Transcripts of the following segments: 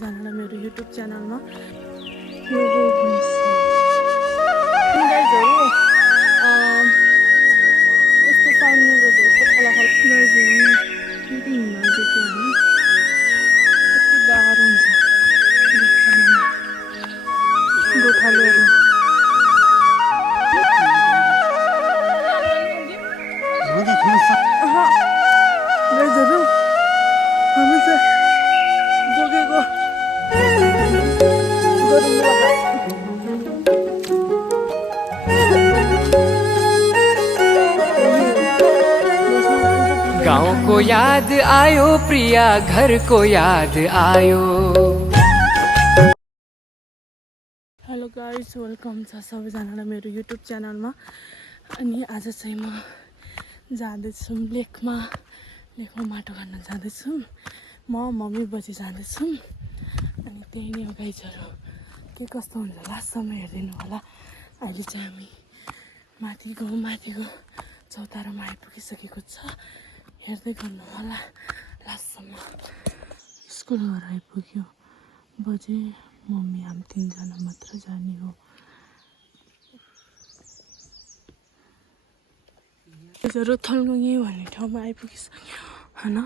जानुलाई मेरो युट्युब च्यानलमा यो हो भइस गाइजहरु यस्तो साउन्ड यस्तो खलाखल गाइजहरु यति हिँड्न देख्यो भने कति गाह्रो हुन्छ गोठालेहरु गाइजहरु हामी चाहिँ जोगेको गाँव को याद आयो प्रिया घर को याद आयो। हेलो गाइस, वेलकम छ सबैजनालाई मेरो युट्युब च्यानलमा। अनि आज चाहिँ म जाँदैछु लेकमा माटो खन्न जाँदैछु। म मम्मी बजी जाँदैछौँ। अनि त्यही नै हो गाइजहरु, के कस्तो हुन्छ लास्टसम्म हेरिदिनु होला। अहिले चाहिँ हामी माथिको चौतारामा आइपुगिसकेको छ, हेर्दै गर्नु होला लास्टसम्म। स्कुल घर आइपुग्यो बजे, मम्मी हामी 3 जना मात्र जाने हो। गाइजहरु थलगुङ्गे भन्ने ठाउँमा आइपुगिसक्यो हैन।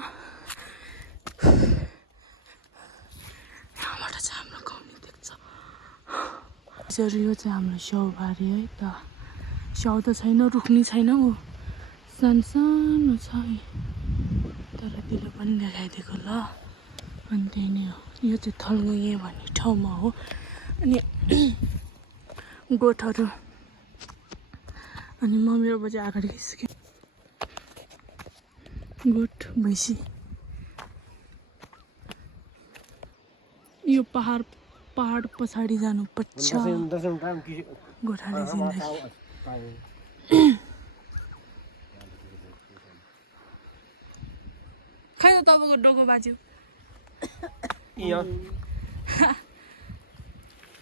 यहाँबाट चाहिँ हाम्रो गाउँ नि देख्छ। गाइजहरु यो चाहिँ हाम्रो स्याउबारी है त। स्याउ त छैन, रुख्ने छैन, ऊ सानो छ है, तर त्यसले पनि देखाइदिएको ल। अनि त्यही नै हो, यो चाहिँ थलगुङ्गे भन्ने ठाउँमा हो। अनि गोठहरू अनि म मेरो बजी अगाडि गइसक्यो। गोठ भैँसी यो पहाड पछाडि जानुपर्छ। गोठाले जिन्दगी खै त तपाईँको डोको बाज्यो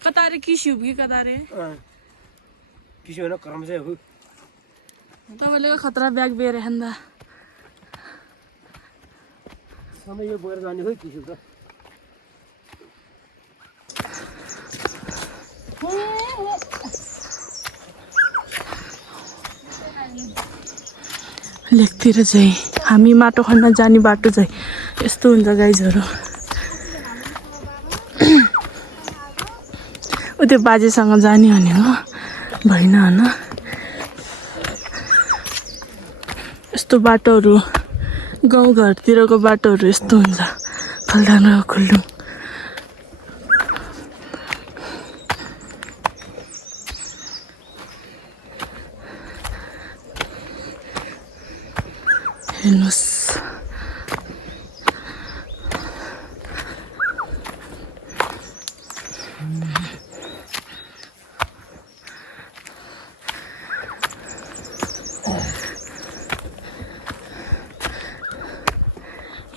कतारे किस्यो कि कतारे किस्यो होइन काम चाहिँ हो। तपाईँले खतरा ब्याग बेर खान्दा समय यो बोएर जाने हो किस्यो त। लेकतिर चाहिँ हामी माटो खन्न जाने बाटो चाहिँ यस्तो हुन्छ गाइजहरु। उ त्यो बाजेसँग जाने भनेको भएन हैन। यस्तो बाटोहरू गाउँघरतिरको बाटोहरू यस्तो हुन्छ, खल्दान र खुल्दुङ। हेर्नुहोस्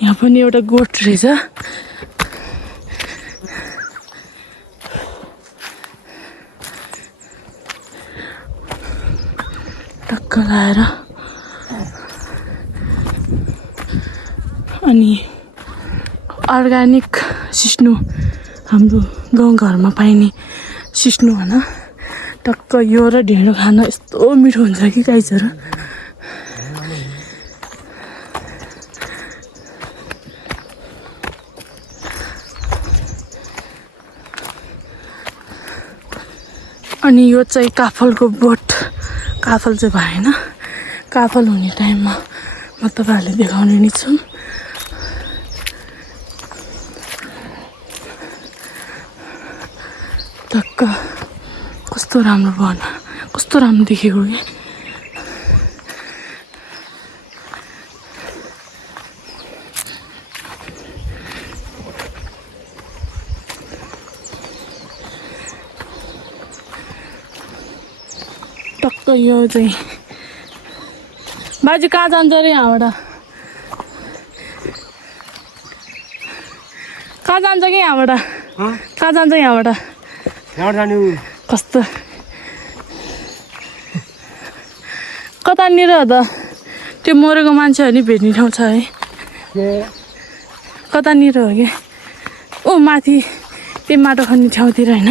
यहाँ पनि एउटा गोठ रहेछ। टक्क लाएर अनि अर्ग्यानिक सिस्नु, हाम्रो गाउँघरमा पाइने सिस्नु होइन। टक्क यो र ढेँडो खान यस्तो मिठो हुन्छ कि गाइजहरु। अनि यो चाहिँ काफलको बोट। काफल चाहिँ भएन, काफल हुने टाइममा म तपाईँहरूले देखाउने नै छु। टक्क कस्तो राम्रो बन, कस्तो राम्रो देखेको कि। टक्क यो चाहिँ बाजे कहाँ जान्छ अरे यहाँबाट? कहाँ जान्छ कि यहाँबाट? कहाँ जान्छ यहाँबाट? कस्तो कतानिर हो त? त्यो मरेको मान्छेहरू नि भेट्ने ठाउँ छ है। कतानिर हो कि? ओ माथि त्यही माटो खन्ने ठाउँतिर होइन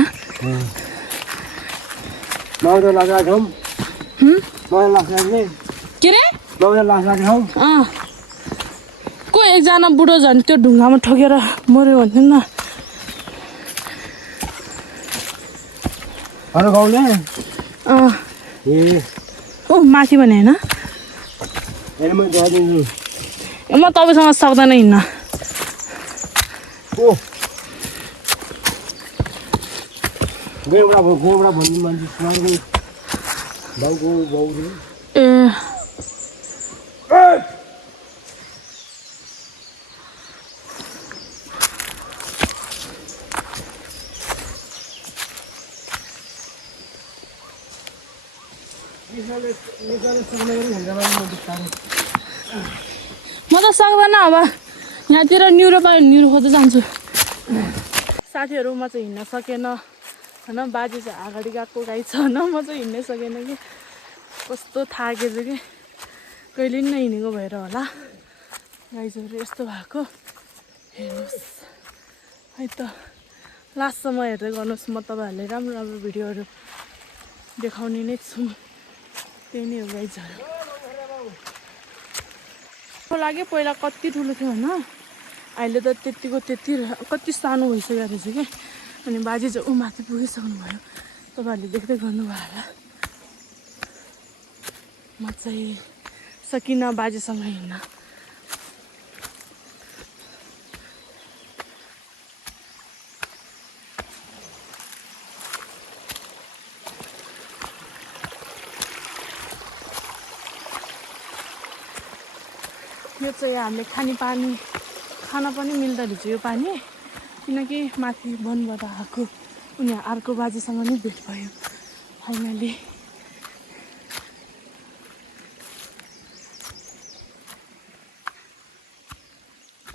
माउरो लगाएको छौँ माउरो लाग्छ के रे माउरो लाग्छ छौँ को एकजना बुढो झन् त्यो ढुङ्गामा ठोकेर मऱ्यो भन्थ्यो नि अरू गाउँले ए ओ माथि भने होइन हेर म देखाइदिन्छु म तपाईँसँग सक्दैन हिँड्न ओ गएबाट भन्नु मान्छे बाउको बाउ ए म त सक्दैन अब यहाँतिर न्युरो पायो भने न्युरो खोज्दै जान्छु साथीहरू म चाहिँ हिँड्न सकेन होइन बाजे चाहिँ अगाडि गएको गाई छ होइन म चाहिँ हिँड्नै सकेन कि कस्तो थाकेछु कि कहिले पनि नहिँडेको भएर होला गाईजहरू यस्तो भएको हेर्नुहोस् है त लास्टसम्म हेर्दै गर्नुहोस् म तपाईँहरूले राम्रो राम्रो भिडियोहरू देखाउने नै छु त्यही नै हो गाईजहरू लागि पहिला कति ठुलो थियो होइन अहिले त त्यति कति सानो भइसकेको रहेछ कि अनि बाजे चाहिँ ऊ माथि पुगिसक्नु भयो तपाईँहरूले देख्दै गर्नुभयो होला म चाहिँ सकिनँ बाजेसँग हिँड्न यो चाहिँ हामीले खाना पनि मिल्दो रहेछ यो पानी किनकि माथि वनबाट आएको उनी अर्को बाजेसँग नै भेट भयो फाइनली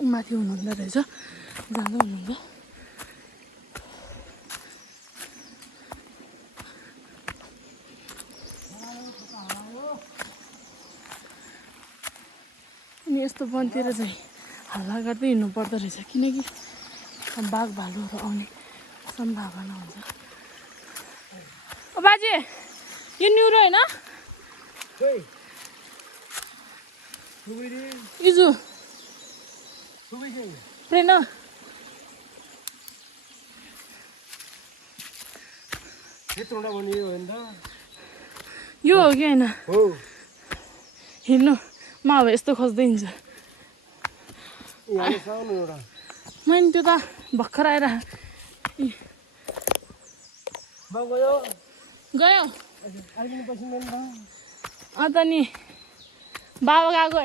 माथि हुनुहुँदो रहेछ जाँदै हुनुहुँदो अनि यस्तो वनतिर चाहिँ हल्ला गर्दै हिँड्नु पर्दो रहेछ किनकि बाघ भालुहरू आउने सम्भावना हुन्छ ओ बाजे यो न्युरो होइन इजु प्रेन यो हो कि होइन हिँड्नु म अब यस्तो खोज्दै हिँड्छु मैले त्यो त भर्खर आएर गयो अन्त नि बाबा गएको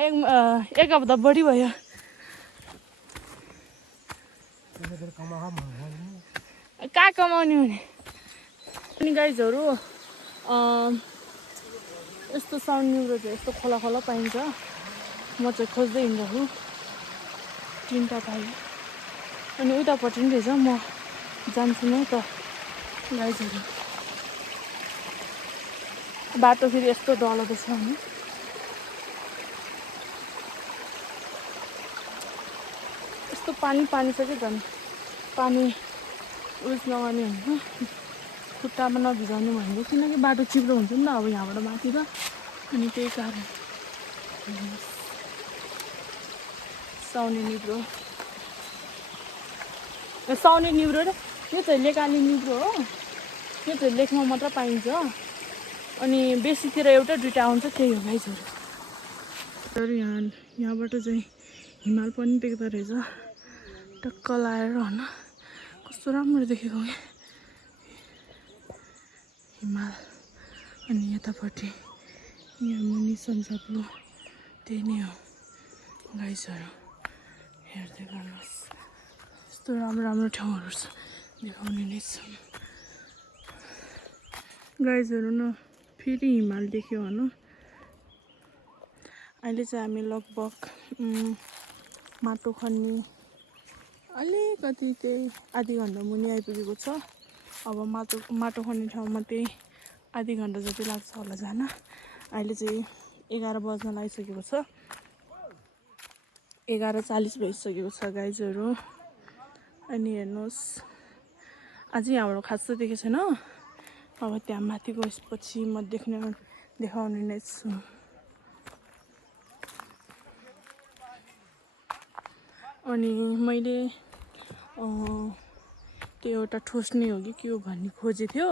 एक हप्ता बढी भयो कहाँ कमाउने भने अनि गाइजहरू यस्तो साउन्ड न्युरो चाहिँ यस्तो खोला खोला पाइन्छ म चाहिँ खोज्दै हिँड्छु तिनवटा पाएँ अनि उतापट्टि पनि रहेछ म जान्छु नै त गाइजहरू बाटो फेरि यस्तो डलाउँदो छ भने यस्तो पानी छ कि झन् पानी उस नगर्ने होइन खुट्टामा नभिजाउनु भनेको किनकि बाटो चिप्लो हुन्छ नि त अब यहाँबाट माथि त अनि त्यही कारण साउने निब्रो र यो चाहिँ लेकाली निब्रो हो यो चाहिँ लेकमा मात्र पाइन्छ अनि बेसीतिर एउटा दुइटा आउँछ त्यही हो गाइजहरू यहाँबाट चाहिँ हिमाल पनि देख्दो रहेछ टक्क लाएर होइन कस्तो राम्रो देखेको क्या हिमाल अनि यतापट्टि यहाँ मुनि सन्जाप्लो त्यही नै हो गाइजहरू हेर्दै गर्नुहोस् यस्तो राम्रो राम्रो ठाउँहरू छ देखाउने नै छ गाइजहरू न फेरि हिमाल देख्यो होइन अहिले चाहिँ हामी लगभग माटो खन्ने अलिकति त्यही आधी घन्टा मुनि आइपुगेको छ अब माटो खन्ने ठाउँमा त्यही आधी घन्टा जति लाग्छ होला जान अहिले चाहिँ 11 बज्न लागिसकेको छ 11:40 भइसकेको छ गाइजहरू अनि हेर्नुहोस् अझै यहाँबाट खासै देखेको छैन अब त्यहाँ माथि गएपछि म देखाउने नै छु अनि मैले त्यो एउटा ठोस्ने हो कि के हो भन्ने खोजेको थियो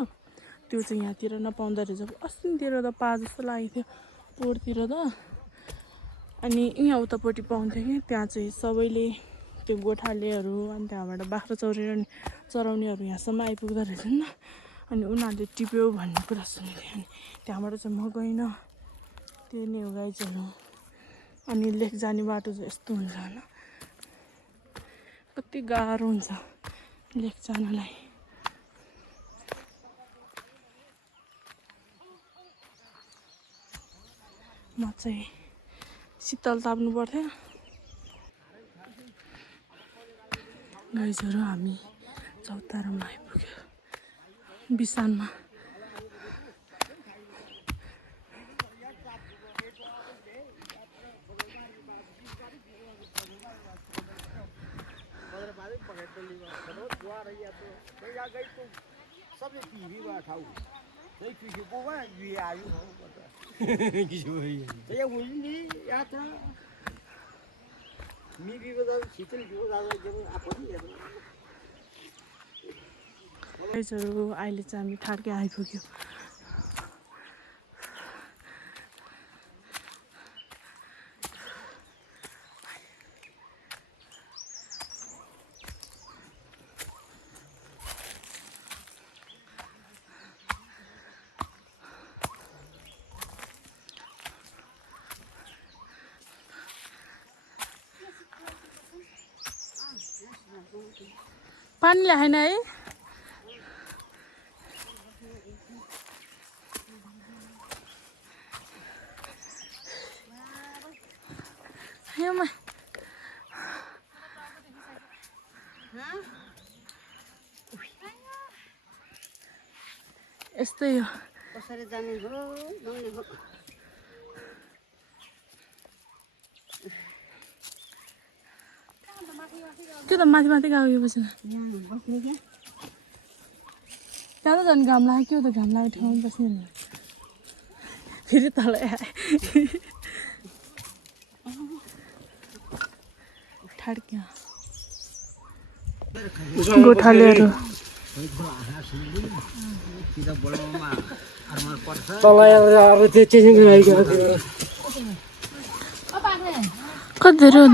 त्यो चाहिँ यहाँतिर नपाउँदो रहेछ अस्तितिर त पा जस्तो लागेको थियो पोहोरतिर त अनि यहाँ उतापट्टि पाउँथ्यो कि त्यहाँ चाहिँ सबैले त्यो गोठालेहरू अनि त्यहाँबाट बाख्रा चराउनेहरू यहाँसम्म आइपुग्दो रहेछ नि त अनि उनीहरूले टिप्यो भन्ने कुरा सुनेको थिएँ अनि त्यहाँबाट चाहिँ म गइनँ त्यही नै हो गाइजहरू अनि लेक जाने बाटो चाहिँ यस्तो हुन्छ होइन कति गाह्रो हुन्छ लेक जानलाई म चाहिँ शीतल ताप्नु पर्थ्यो गाइजहरू हामी चौतारामा आइपुग्यो बिसानमा गाइजहरू अहिले चाहिँ हामी ठाड्के आइपुग्यो पानी ल्याएन है यस्तै हो कसरी जाने हो नुहाउने हो त्यो त माथि माथि गएको यो बस्नु यहाँ बस्ने क्या त्यहाँ त झन् घाम लाग्यो के हो त घाम लागेको ठाउँमा बस्ने फेरि तल आए ठाड्क्या गोठालेहरू कति धेरै हो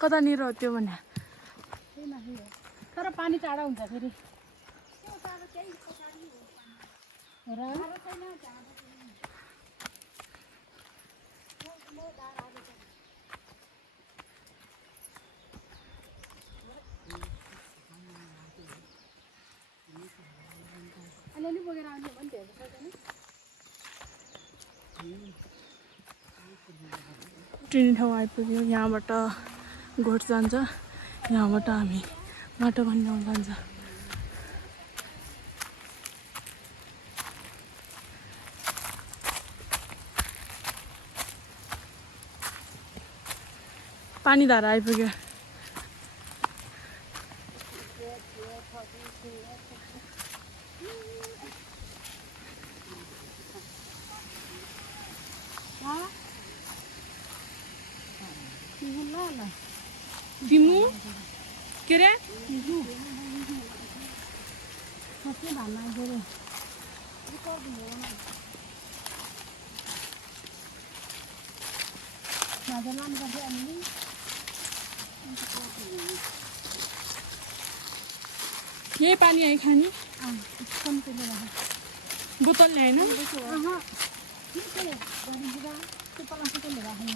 कतानिर हो त्यो भने तर पानी टाढा हुन्छ फेरि अलिअलि बोकेर आउने भने धेरै सक्दैन ट्रेन ठाउँ आइपुग्यो यहाँबाट गोठ जान्छ यहाँबाट हामी माटो खन्नु जान्छ पानी धारा आइपुग्यो दिमु के रे यही पानी आई खाने फोन पेले राख बोतल ल्याएन अह के गरिदिँदा त्यो पलास पेले राख्नु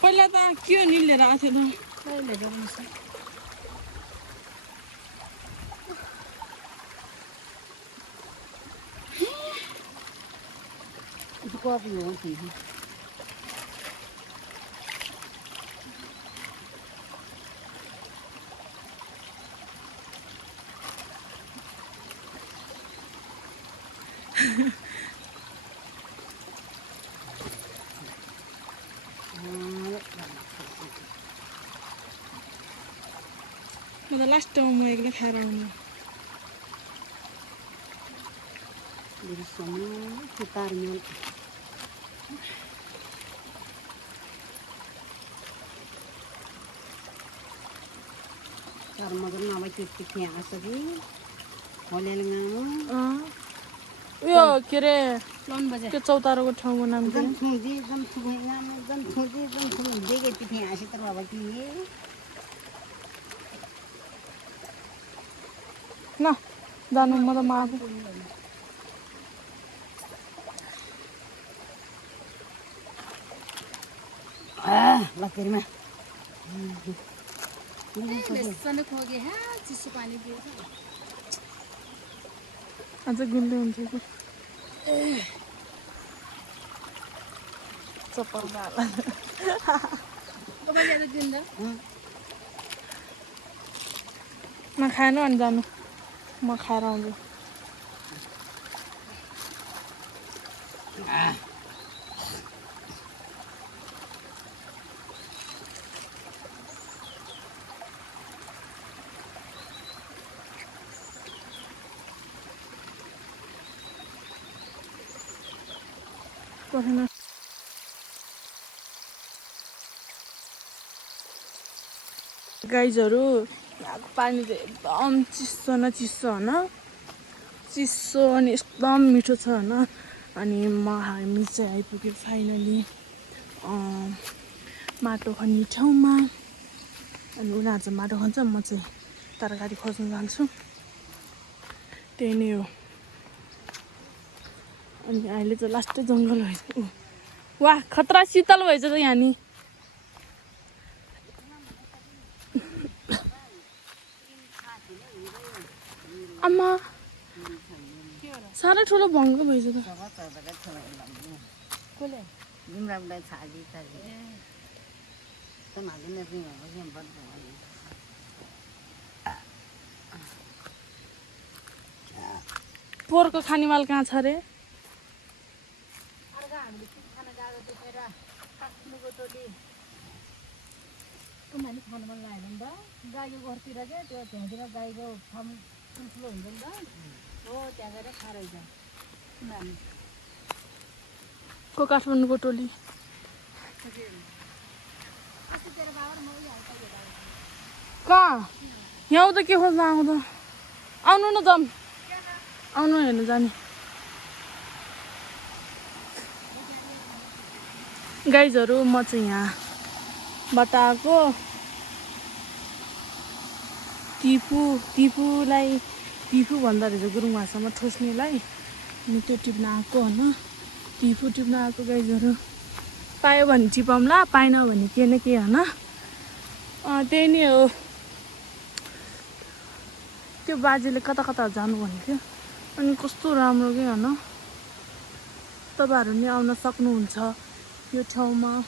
पहिला त के हो नि लिएर आएको थियो त कहिले गर्नुहुन्छ कपी हो फेरि म त लास्ट टाइम म एक्लै खाएर आउनु बिर्सनु तारमेल तारमा पनि नभए त्यति त्यहाँ आएको छ कि हलेलगाउँ उयो के अरे लोन बजार त्यो चौतारोको ठाउँको नाम के जन थुजी जन थुजी देखे त्यति हाँसी तर बाबा कि ल जानु म त मागु लकेरीमा बेसन खोगे हा चिसो पानी दिएछ अझ गुन्दै हुन्छ कि चप्पल हाल तपाईले आज दिन्दा नखानु अनि जानु म खाएर आउँछु पढ्न गाइजहरू यहाँको पानी चाहिँ एकदम चिसो न चिसो होइन चिसो अनि एकदम मिठो छ होइन अनि हामी चाहिँ आइपुग्यो फाइनली माटो खन्ने ठाउँमा अनि उनीहरू चाहिँ माटो खन्छ म चाहिँ तरकारी खोज्न जान्छु त्यही नै हो अनि अहिले चाहिँ लास्टै जङ्गल भएछ वाह खतरा शीतल भएछ त यहाँ नि आमा साह्रै ठुलो भङ्ग भएछ त कसले जिम्राबलाई छाजी छाजी समाजले रिङ पोहोरको खानेमाल कहाँ छ अरे उनीहरूले खानु मन लागेन नि त गाईको घरतिर क्या त्यो त्यहाँतिर गाईको फार्म ठुल्ठुलो हुन्छ नि त हो त्यहाँ गएर खाएर उनीहरूले को काठमाडौँको टोली कहाँ यहाँ त के खोज्न आउँदा आउनु न जाऊँ आउनु हेर्नु जाने गाइजहरू म चाहिँ यहाँबाट आएको टिफु भन्दा रहेछ गुरुङ भाषामा ठोस्नेलाई अनि त्यो टिप्न आएको होइन टिफु टिप्न आएको गाइजहरू पायो भने टिपाउँला पाएन भने के न के होइन त्यही नै हो त्यो बाजेले कता कता जानु भनेको अनि कस्तो राम्रो के होइन तपाईँहरू नि आउन सक्नुहुन्छ यो ठाउँमा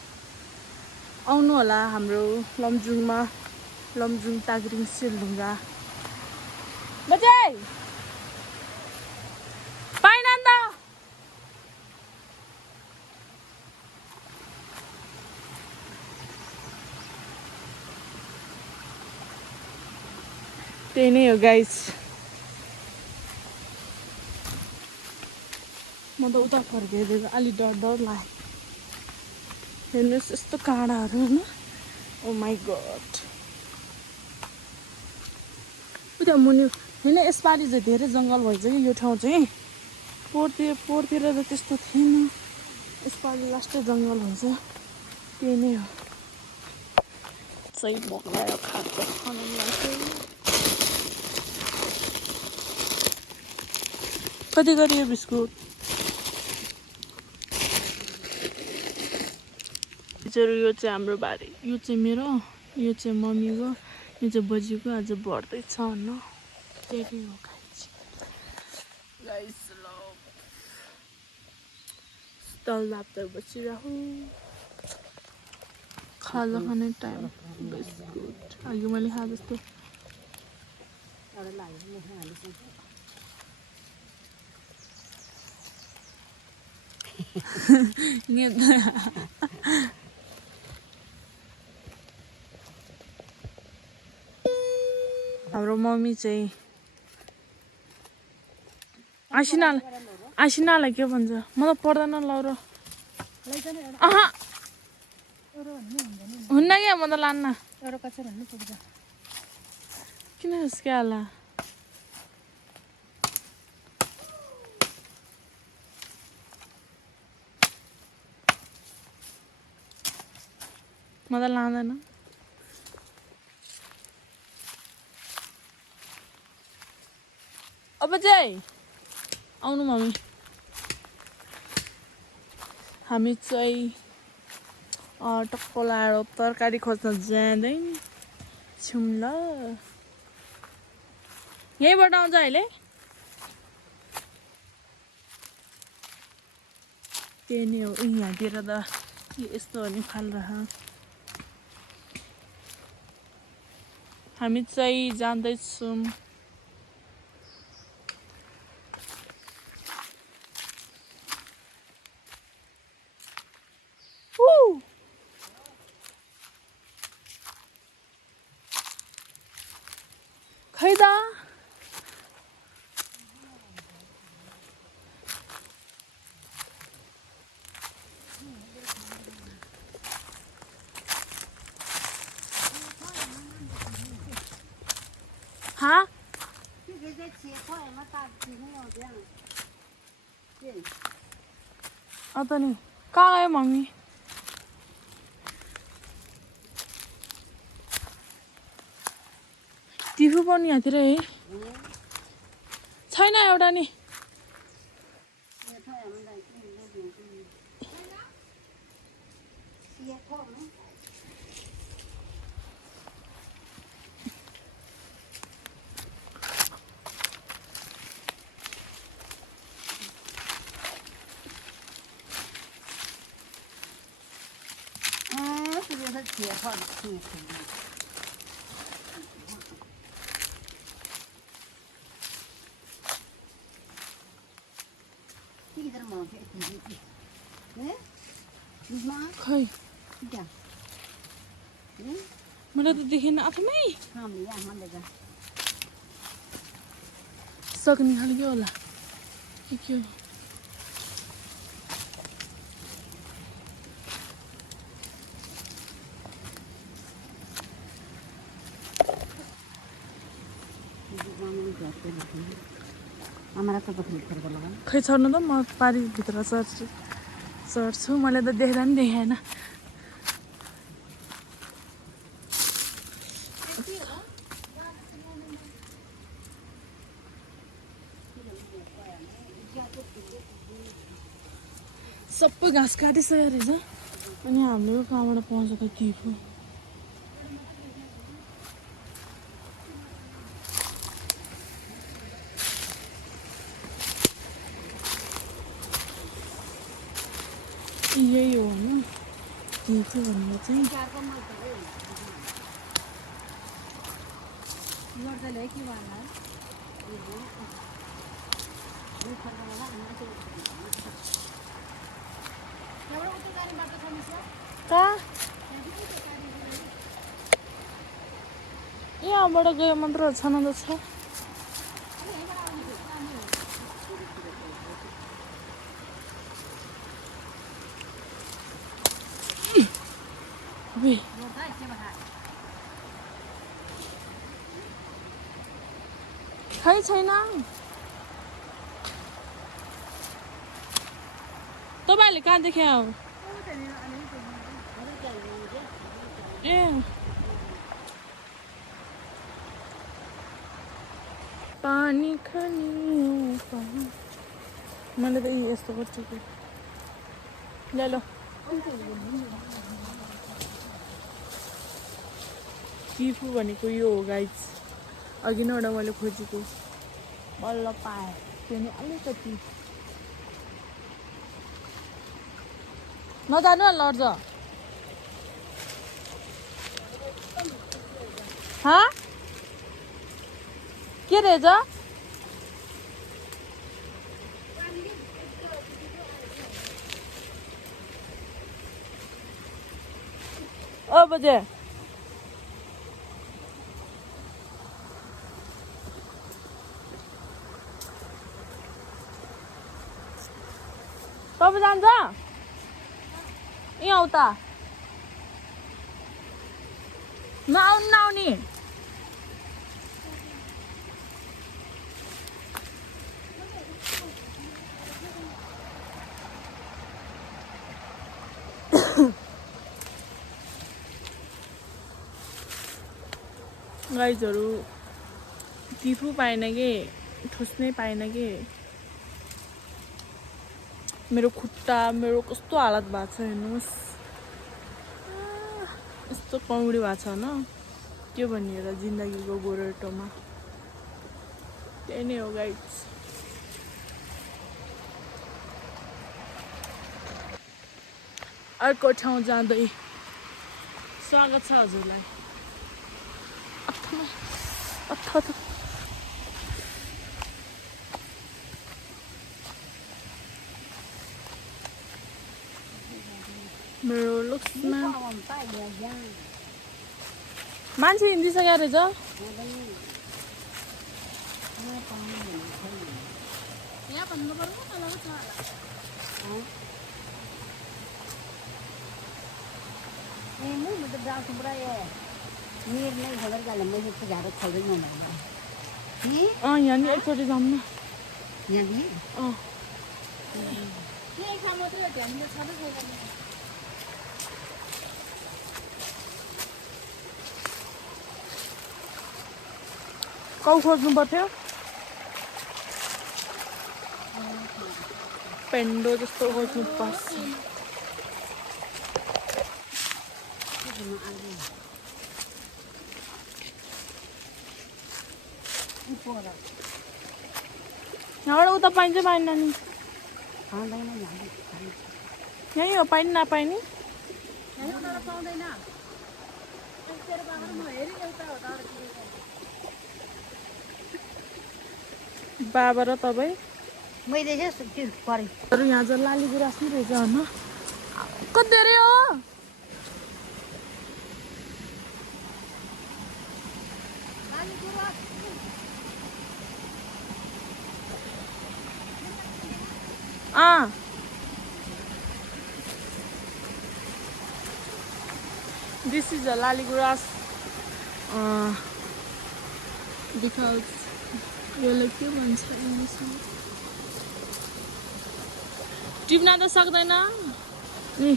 आउनु होला हाम्रो लमजुङमा लमजुङ तागरिङ सिलढुङ्गा बजाई पाइन अन्त त्यही नै हो गाइस म त उता फर्केर अलि डर लाग्यो हेर्नुहोस् यस्तो काँडाहरू होइन ओ माई गड उता मुनि होइन यसपालि चाहिँ धेरै जङ्गल भएछ कि यो ठाउँ चाहिँ पोहोरतिर त त्यस्तो थिएन यसपालि लास्टै जङ्गल भएछ त्यही नै हो चाहिँ मगाएर खान्छ खानुलाई चाहिँ कति गरी यो बिस्कुट यो चाहिँ हाम्रो बारी यो चाहिँ मेरो यो चाहिँ मम्मीको यो चाहिँ बजीको आज बढ्दैछ भन्न त्यही हो गाइस ल तल लाप्तर बसिरहु खाजा खाने टाइम बिस्कुट अघि मैले खाए जस्तो हाम्रो मम्मी चाहिँ आसिनालाई के भन्छ मलाई पर्दैन लौरो अहा हुन्न क्या म त लान्न किन यसकै होला म त लाँदैन अब चाहिँ आउनु मम्मी हामी चाहिँ टक्क लाएर तरकारी खोज्न जाँदै छौँ ल यहीँबाट आउँछ अहिले त्यही नै हो यहाँतिर त यस्तो हो नि फाल्छ हामी चाहिँ जाँदैछौँ खै त हाँ त नि कहाँ गयो मम्मी टिफू पनि यहाँतिर है छैन एउटा नि खै मलाई त देखेन आफ्नै सक्ने खालको होला के हो खै छर्नु त म पारीभित्र चढ्छु मैले त देख्दा नि देखेन सबै घाँस काटिसकेको रहेछ अनि हाम्रो कहाँबाट पाउँछ त टिफू यही हो होइन टिफू भनेको चाहिँ कहाँ यहाँबाट गयो मात्र छन त छ खै छैन तपाईँहरूले कहाँ देख्यो ए पानी खानी मैले त यस्तो गर्छु कि ल ल किफु भनेको यो हो गाइज अघि नै एउटा मैले खोजेको बल्ल पाएँ त्यो नि अलिकति नजानु लड्छ के रहेछ ओ बजे कब जान्छ यहाँ उता नआउनु नआउने गाइजहरू टिफु पाएन कि ठुस्नै पाएन कि मेरो खुट्टा मेरो कस्तो हालत भएको छ हेर्नुहोस् यस्तो कौडी भएको छ न के भन्ने र जिन्दगीको गोरेटोमा त्यही नै हो गाइज अर्को ठाउँ जाँदै स्वागत छ हजुरलाई मेरो लुक्समा मान्छे हिँडिसकेको रहेछ यहाँ भन्नु पर्यो यहाँ नि एकचोटि जाऊँ न कौ खोज्नु पर्थ्यो पेन्डो जस्तो खोज्नु पर्छ यहाँबाट उता पाइन्छ पाइन्न नि यहीँ हो पाइने नपाइने बाबा र तपाईँ यहाँ चाहिँ लाली गुराँस नि रहेछ होइन कति धेरै हो This is a Laliguras because यो like के भन्छ इङ्ग्लिसमा टिप्न त सक्दैन नि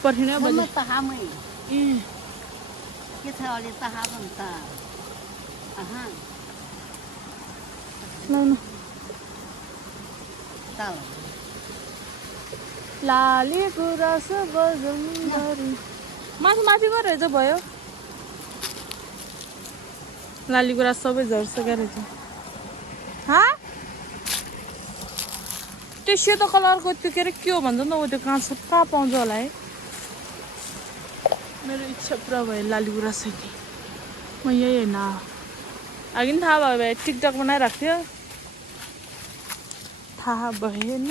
पर्खिन बजे तहामै के छ अलि तहा भन्छ लाउनु लाली गुराँस बजौँधरी माथि माथि गरेर चाहिँ भयो लाली गुराँस सबै झर्सकेको रहेछ त्यो सेतो कलरको त्यो के अरे के हो भन्छ नि त त्यो कहाँ पाउँछ होला है मेरो इच्छा पुरा भयो लाली गुराँस नि म यही होइन अघि नि थाहा भयो भए टिकटक बनाइरहेको थियो थाहा भएन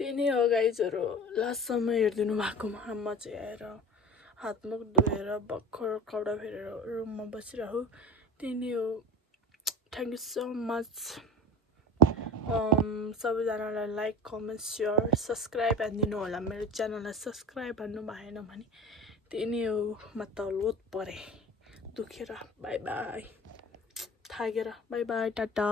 त्यही नै हो गाइजहरू लास्टसम्म हेरिदिनु भएकोमा म चाहिँ आएर हातमुख धोएर भर्खर कपडा फेरेर रुममा बसिरहेको त्यही नै हो थ्याङ्क यू सो मच सबैजनालाई लाइक कमेन्ट सेयर सब्सक्राइब हानिदिनु होला मेरो च्यानललाई सब्सक्राइब हान्नु भएन भने त्यही नै हो म त लोत परेँ दुखेर बाई बाई थाकेर बाई बाई टाटा